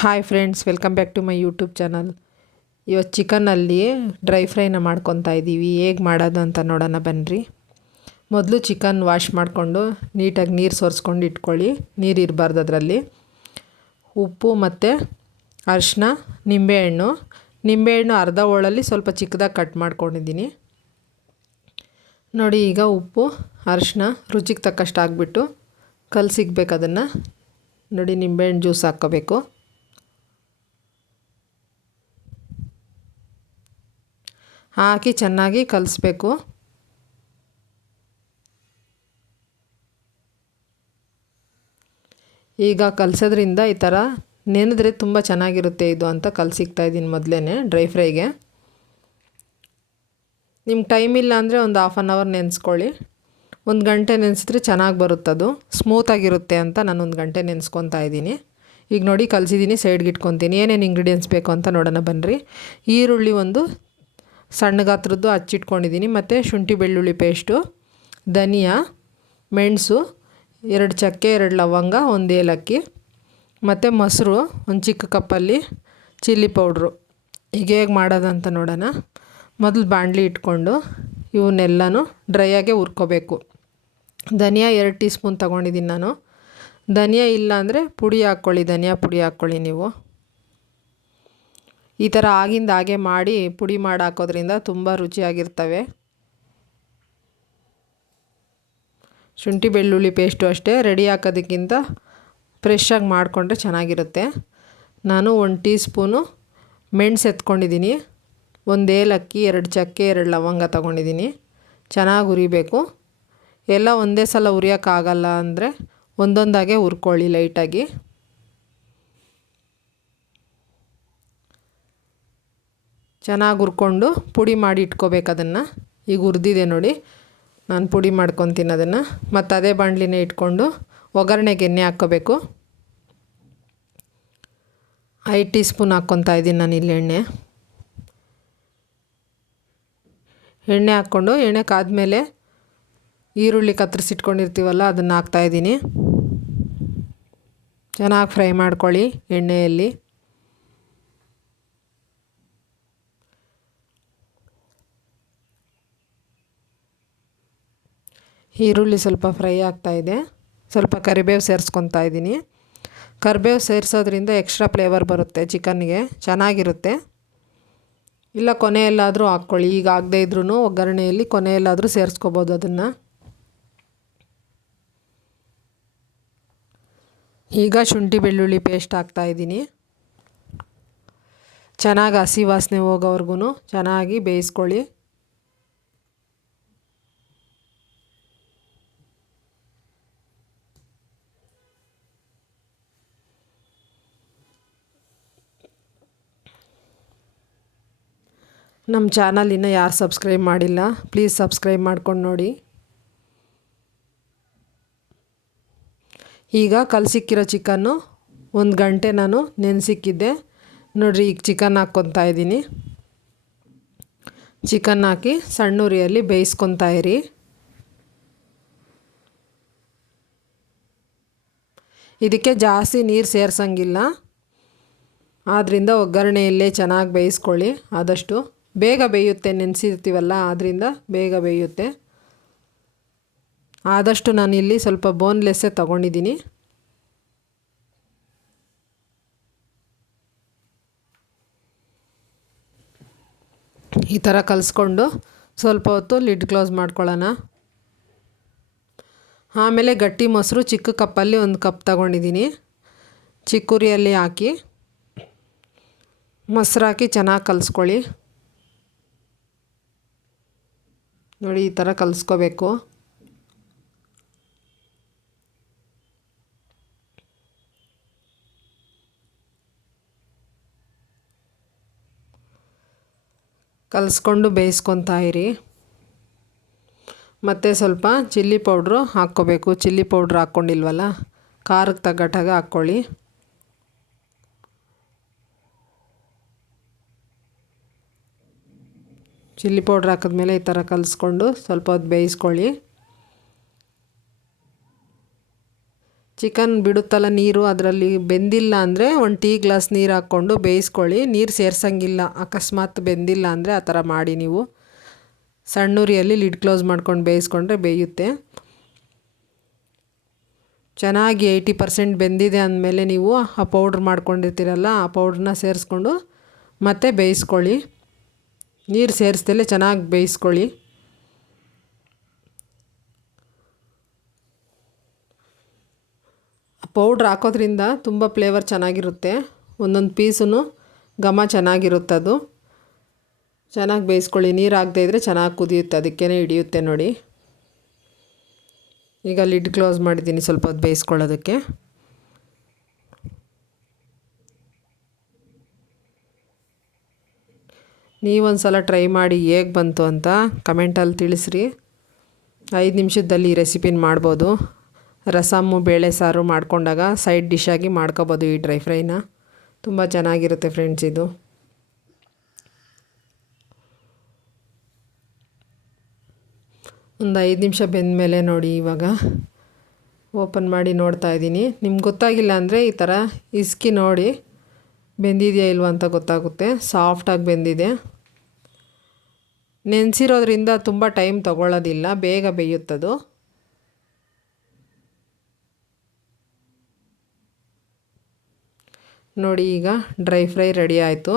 Hi friends, welcome back to my YouTube channel. ಇವತ್ತು ಚಿಕನಲ್ಲಿ dry ಫ್ರೈನ ಮಾಡ್ಕೊತಾ ಇದ್ದೀವಿ. ಹೇಗೆ ಮಾಡೋದು ಅಂತ ನೋಡೋಣ ಬನ್ನಿರಿ. ಮೊದಲು ಚಿಕನ್ ವಾಶ್ ಮಾಡಿಕೊಂಡು ನೀಟಾಗಿ ನೀರು ಸೋರಿಸ್ಕೊಂಡು ಇಟ್ಕೊಳ್ಳಿ. ನೀರು ಇರಬಾರ್ದು ಅದರಲ್ಲಿ. ಉಪ್ಪು ಮತ್ತು ಅರಿಶಿನ, ನಿಂಬೆಹಣ್ಣು ಅರ್ಧ ಹೋಳಲ್ಲಿ ಸ್ವಲ್ಪ ಚಿಕ್ಕದಾಗಿ ಕಟ್ ಮಾಡ್ಕೊಂಡಿದ್ದೀನಿ ನೋಡಿ. ಈಗ ಉಪ್ಪು ಅರಿಶಿನ ರುಚಿಗೆ ತಕ್ಕಷ್ಟು ಹಾಕ್ಬಿಟ್ಟು ಕಲಸಿಗ್ಬೇಕು ಅದನ್ನು ನೋಡಿ. ನಿಂಬೆಹಣ್ಣು ಜ್ಯೂಸ್ ಹಾಕ್ಕೋಬೇಕು. ಹಾಕಿ ಚೆನ್ನಾಗಿ ಕಲಿಸ್ಬೇಕು. ಈಗ ಕಲಸೋದ್ರಿಂದ ಈ ಥರ ನೆನೆದ್ರೆ ತುಂಬ ಚೆನ್ನಾಗಿರುತ್ತೆ ಇದು ಅಂತ ಕಲಸಿಕ್ತಾ ಇದ್ದೀನಿ ಮೊದಲೇ ಡ್ರೈ ಫ್ರೈಗೆ. ನಿಮ್ಗೆ ಟೈಮ್ ಇಲ್ಲ ಅಂದರೆ ಒಂದು ಹಾಫ್ ಆನ್ ಅವರ್ ನೆನೆಸ್ಕೊಳ್ಳಿ. 1 ಗಂಟೆ ನೆನೆಸಿದ್ರೆ ಚೆನ್ನಾಗಿ ಬರುತ್ತದು, ಸ್ಮೂತಾಗಿರುತ್ತೆ ಅಂತ ನಾನು 1 ಗಂಟೆ ನೆನೆಸ್ಕೊತಾ ಇದ್ದೀನಿ. ಈಗ ನೋಡಿ ಕಲಸಿದ್ದೀನಿ, ಸೈಡ್ಗೆ ಇಟ್ಕೊತೀನಿ. ಏನೇನು ಇಂಗ್ರೀಡಿಯೆಂಟ್ಸ್ ಬೇಕು ಅಂತ ನೋಡೋಣ ಬನ್ನಿರಿ. ಈರುಳ್ಳಿ ಒಂದು ಸಣ್ಣ ಗಾತ್ರದ್ದು ಹಚ್ಚಿಟ್ಕೊಂಡಿದ್ದೀನಿ, ಮತ್ತು ಶುಂಠಿ ಬೆಳ್ಳುಳ್ಳಿ ಪೇಸ್ಟು, ಧನಿಯಾ, ಮೆಣಸು, 2 ಚಕ್ಕೆ, 2 ಲವಂಗ, 1 ಏಲಕ್ಕಿ, ಮತ್ತು ಮೊಸರು, ಒಂದು ಚಿಕ್ಕ ಕಪ್ಪಲ್ಲಿ ಚಿಲ್ಲಿ ಪೌಡ್ರು. ಈಗ ಹೇಗೆ ಮಾಡೋದಂತ ನೋಡೋಣ. ಮೊದಲು ಬಾಣಲಿ ಇಟ್ಕೊಂಡು ಇವನ್ನೆಲ್ಲನೂ ಡ್ರೈಯಾಗೆ ಹುರ್ಕೋಬೇಕು. ಧನಿಯಾ 2 ಟೀ ಸ್ಪೂನ್ ತೊಗೊಂಡಿದ್ದೀನಿ ನಾನು. ಧನಿಯಾ ಇಲ್ಲ ಅಂದರೆ ಪುಡಿ ಹಾಕ್ಕೊಳ್ಳಿ, ಧನಿಯಾ ಪುಡಿ ಹಾಕ್ಕೊಳ್ಳಿ ನೀವು. ಈ ಥರ ಆಗಿಂದ ಹಾಗೆ ಮಾಡಿ ಪುಡಿ ಮಾಡಿ ಹಾಕೋದ್ರಿಂದ ತುಂಬ ರುಚಿಯಾಗಿರ್ತವೆ. ಶುಂಠಿ ಬೆಳ್ಳುಳ್ಳಿ ಪೇಸ್ಟು ಅಷ್ಟೇ, ರೆಡಿ ಹಾಕೋದಕ್ಕಿಂತ ಫ್ರೆಶ್ಶಾಗಿ ಮಾಡಿಕೊಂಡ್ರೆ ಚೆನ್ನಾಗಿರುತ್ತೆ. ನಾನು 1 ಟೀ ಸ್ಪೂನು ಮೆಣಸು ಎತ್ಕೊಂಡಿದ್ದೀನಿ, 1 ಏಲಕ್ಕಿ, 2 ಚಕ್ಕೆ, 2 ಲವಂಗ ತೊಗೊಂಡಿದ್ದೀನಿ. ಚೆನ್ನಾಗಿ ಹುರಿಬೇಕು. ಎಲ್ಲ ಒಂದೇ ಸಲ ಹುರಿಯೋಕ್ಕಾಗಲ್ಲ ಅಂದರೆ ಒಂದೊಂದಾಗೆ ಹುರ್ಕೊಳ್ಳಿ ಲೈಟಾಗಿ. ಚೆನ್ನಾಗಿ ಹುರ್ಕೊಂಡು ಪುಡಿ ಮಾಡಿ ಇಟ್ಕೋಬೇಕು ಅದನ್ನು. ಈಗ ಹುರಿದಿದೆ ನೋಡಿ, ನಾನು ಪುಡಿ ಮಾಡ್ಕೊತೀನಿ ಅದನ್ನು. ಮತ್ತು ಅದೇ ಬಾಣಲಿನೇ ಇಟ್ಕೊಂಡು ಒಗ್ಗರಣೆಗೆ ಎಣ್ಣೆ ಹಾಕ್ಕೋಬೇಕು. 5 ಟೀ ಸ್ಪೂನ್ ಹಾಕ್ಕೊತಾ ಇದ್ದೀನಿ ನಾನು ಇಲ್ಲಿ ಎಣ್ಣೆ ಹಾಕ್ಕೊಂಡು, ಎಣ್ಣೆ ಕಾದ್ಮೇಲೆ ಈರುಳ್ಳಿ ಕತ್ತರಿಸಿಟ್ಕೊಂಡಿರ್ತೀವಲ್ಲ ಅದನ್ನು ಹಾಕ್ತಾಯಿದ್ದೀನಿ. ಚೆನ್ನಾಗಿ ಫ್ರೈ ಮಾಡ್ಕೊಳ್ಳಿ ಎಣ್ಣೆಯಲ್ಲಿ. ಈರುಳ್ಳಿ ಸ್ವಲ್ಪ ಫ್ರೈ ಆಗ್ತಾಯಿದೆ. ಸ್ವಲ್ಪ ಕರಿಬೇವು ಸೇರಿಸ್ಕೊತಾ ಇದ್ದೀನಿ. ಕರಿಬೇವು ಸೇರಿಸೋದ್ರಿಂದ ಎಕ್ಸ್ಟ್ರಾ ಫ್ಲೇವರ್ ಬರುತ್ತೆ ಚಿಕನ್ಗೆ, ಚೆನ್ನಾಗಿರುತ್ತೆ. ಇಲ್ಲ ಕೊನೆಯಲ್ಲಾದರೂ ಹಾಕ್ಕೊಳ್ಳಿ, ಈಗ ಆಗದೇ ಇದ್ರೂ ಒಗ್ಗರಣೆಯಲ್ಲಿ ಕೊನೆಯಲ್ಲಾದರೂ ಸೇರಿಸ್ಕೋಬೋದು ಅದನ್ನು. ಈಗ ಶುಂಠಿ ಬೆಳ್ಳುಳ್ಳಿ ಪೇಸ್ಟ್ ಹಾಕ್ತಾಯಿದ್ದೀನಿ. ಚೆನ್ನಾಗಿ ಹಸಿ ವಾಸನೆ ಹೋಗೋವರೆಗೂ ಚೆನ್ನಾಗಿ ಬೇಯಿಸ್ಕೊಳ್ಳಿ. ನಮ್ಮ ಚಾನಲ್ ಇನ್ನೂ ಯಾರು ಸಬ್ಸ್ಕ್ರೈಬ್ ಮಾಡಿಲ್ಲ, ಪ್ಲೀಸ್ ಸಬ್ಸ್ಕ್ರೈಬ್ ಮಾಡ್ಕೊಂಡು ನೋಡಿ. ಈಗ ಕಲಸಿಕ್ಕಿರೋ ಚಿಕನ್ನು 1 ಗಂಟೆ ನಾನು ನೆನೆಸಿಕ್ಕಿದ್ದೆ ನೋಡಿರಿ. ಈಗ ಚಿಕನ್ ಹಾಕ್ಕೊತಾ ಇದ್ದೀನಿ. ಚಿಕನ್ ಹಾಕಿ ಸಣ್ಣ ಉರಿಯಲ್ಲಿ ಬೇಯಿಸ್ಕೊತಾ ಇರಿ. ಇದಕ್ಕೆ ಜಾಸ್ತಿ ನೀರು ಸೇರ್ಸಂಗಿಲ್ಲ, ಆದ್ದರಿಂದ ಒಗ್ಗರಣೆಯಲ್ಲೇ ಚೆನ್ನಾಗಿ ಬೇಯಿಸ್ಕೊಳ್ಳಿ. ಆದಷ್ಟು ಬೇಗ ಬೇಯುತ್ತೆ, ನೆನೆಸಿರ್ತೀವಲ್ಲ ಆದ್ದರಿಂದ ಬೇಗ ಬೇಯುತ್ತೆ. ಆದಷ್ಟು ನಾನಿಲ್ಲಿ ಸ್ವಲ್ಪ ಬೋನ್ಲೆಸ್ಸೇ ತೊಗೊಂಡಿದ್ದೀನಿ. ಈ ಥರ ಕಲಿಸ್ಕೊಂಡು ಸ್ವಲ್ಪ ಹೊತ್ತು ಲಿಡ್ ಕ್ಲೋಸ್ ಮಾಡ್ಕೊಳ್ಳೋಣ. ಆಮೇಲೆ ಗಟ್ಟಿ ಮೊಸರು ಚಿಕ್ಕ ಕಪ್ಪಲ್ಲಿ 1 ಕಪ್ ತೊಗೊಂಡಿದ್ದೀನಿ. ಚಿಕ್ಕ ಉರಿಯಲ್ಲಿ ಹಾಕಿ ಮೊಸರು ಹಾಕಿ ಚೆನ್ನಾಗಿ ಕಲಿಸ್ಕೊಳ್ಳಿ ನೋಡಿ. ಈ ಥರ ಕಲಿಸ್ಕೋಬೇಕು. ಕಲಿಸ್ಕೊಂಡು ಬೇಯಿಸ್ಕೊತಾ ಇರಿ. ಮತ್ತು ಸ್ವಲ್ಪ ಚಿಲ್ಲಿ ಪೌಡ್ರು ಹಾಕ್ಕೋಬೇಕು. ಚಿಲ್ಲಿ ಪೌಡ್ರ್ ಹಾಕ್ಕೊಂಡಿಲ್ವಲ್ಲ, ಖಾರಕ್ಕೆ ತగ్గಟ್ಟಾಗ ಹಾಕ್ಕೊಳ್ಳಿ. ಚಿಲ್ಲಿ ಪೌಡ್ರ್ ಹಾಕಿದ್ಮೇಲೆ ಈ ಥರ ಕಲಿಸ್ಕೊಂಡು ಸ್ವಲ್ಪ ಹೊತ್ತು ಬೇಯಿಸ್ಕೊಳ್ಳಿ. ಚಿಕನ್ ಬಿಡುತ್ತಲ್ಲ ನೀರು, ಅದರಲ್ಲಿ ಬೆಂದಿಲ್ಲ ಅಂದರೆ ಒಂದು ಟೀ ಗ್ಲಾಸ್ ನೀರು ಹಾಕ್ಕೊಂಡು ಬೇಯಿಸ್ಕೊಳ್ಳಿ. ನೀರು ಸೇರ್ಸಂಗಿಲ್ಲ. ಅಕಸ್ಮಾತ್ ಬೆಂದಿಲ್ಲ ಅಂದರೆ ಆ ಥರ ಮಾಡಿ ನೀವು. ಸಣ್ಣ ಉರಿಯಲ್ಲಿ ಲಿಡ್ ಕ್ಲೋಸ್ ಮಾಡ್ಕೊಂಡು ಬೇಯಿಸ್ಕೊಂಡ್ರೆ ಬೇಯುತ್ತೆ. ಚೆನ್ನಾಗಿ 80% ಬೆಂದಿದೆ ಅಂದಮೇಲೆ ನೀವು ಆ ಪೌಡ್ರ್ ಮಾಡ್ಕೊಂಡಿರ್ತೀರಲ್ಲ, ಆ ಪೌಡ್ರನ್ನ ಸೇರಿಸ್ಕೊಂಡು ಮತ್ತೆ ಬೇಯಿಸ್ಕೊಳ್ಳಿ. ನೀರು ಸೇರಿಸ್ದಲೇ ಚೆನ್ನಾಗಿ ಬೇಯಿಸ್ಕೊಳ್ಳಿ. ಪೌಡ್ರ್ ಹಾಕೋದ್ರಿಂದ ತುಂಬ ಫ್ಲೇವರ್ ಚೆನ್ನಾಗಿರುತ್ತೆ. ಒಂದೊಂದು ಪೀಸೂ ಘಮ ಚೆನ್ನಾಗಿರುತ್ತದು. ಚೆನ್ನಾಗಿ ಬೇಯಿಸ್ಕೊಳ್ಳಿ. ನೀರು ಹಾಕದೇ ಇದ್ದರೆ ಚೆನ್ನಾಗಿ ಕುದಿಯುತ್ತೆ, ಅದಕ್ಕೇ ಹಿಡಿಯುತ್ತೆ ನೋಡಿ. ಈಗ ಲಿಡ್ ಕ್ಲೋಸ್ ಮಾಡಿದ್ದೀನಿ ಸ್ವಲ್ಪ ಹೊತ್ತು ಬೇಯಿಸ್ಕೊಳ್ಳೋದಕ್ಕೆ. ನೀವೊಂದು ಸಲ ಟ್ರೈ ಮಾಡಿ ಹೇಗೆ ಬಂತು ಅಂತ ಕಮೆಂಟಲ್ಲಿ ತಿಳಿಸ್ರಿ. 5 ನಿಮಿಷದಲ್ಲಿ ಈ ರೆಸಿಪಿನ ಮಾಡ್ಬೋದು. ರಸಮ್ಮು ಬೇಳೆ ಸಾರು ಮಾಡ್ಕೊಂಡಾಗ ಸೈಡ್ ಡಿಶ್ಶಾಗಿ ಮಾಡ್ಕೋಬೋದು ಈ ಡ್ರೈ ಫ್ರೈನ. ತುಂಬ ಚೆನ್ನಾಗಿರುತ್ತೆ ಫ್ರೆಂಡ್ಸ್ ಇದು. ಒಂದು 5 ನಿಮಿಷ ಬೆಂದಮೇಲೆ ನೋಡಿ ಇವಾಗ ಓಪನ್ ಮಾಡಿ ನೋಡ್ತಾ ಇದ್ದೀನಿ. ನಿಮ್ಗೆ ಗೊತ್ತಾಗಿಲ್ಲ ಅಂದರೆ ಈ ಥರ ಇಸ್ಕಿ ನೋಡಿ ಬೆಂದಿದೆಯಾ ಇಲ್ವಾ ಅಂತ ಗೊತ್ತಾಗುತ್ತೆ. ಸಾಫ್ಟಾಗಿ ಬೆಂದಿದೆ. ನೆನೆಸಿರೋದ್ರಿಂದ ತುಂಬ ಟೈಮ್ ತೊಗೊಳ್ಳೋದಿಲ್ಲ, ಬೇಗ ಬೇಯುತ್ತದು. ನೋಡಿ ಈಗ ಡ್ರೈ ಫ್ರೈ ರೆಡಿ ಆಯಿತು.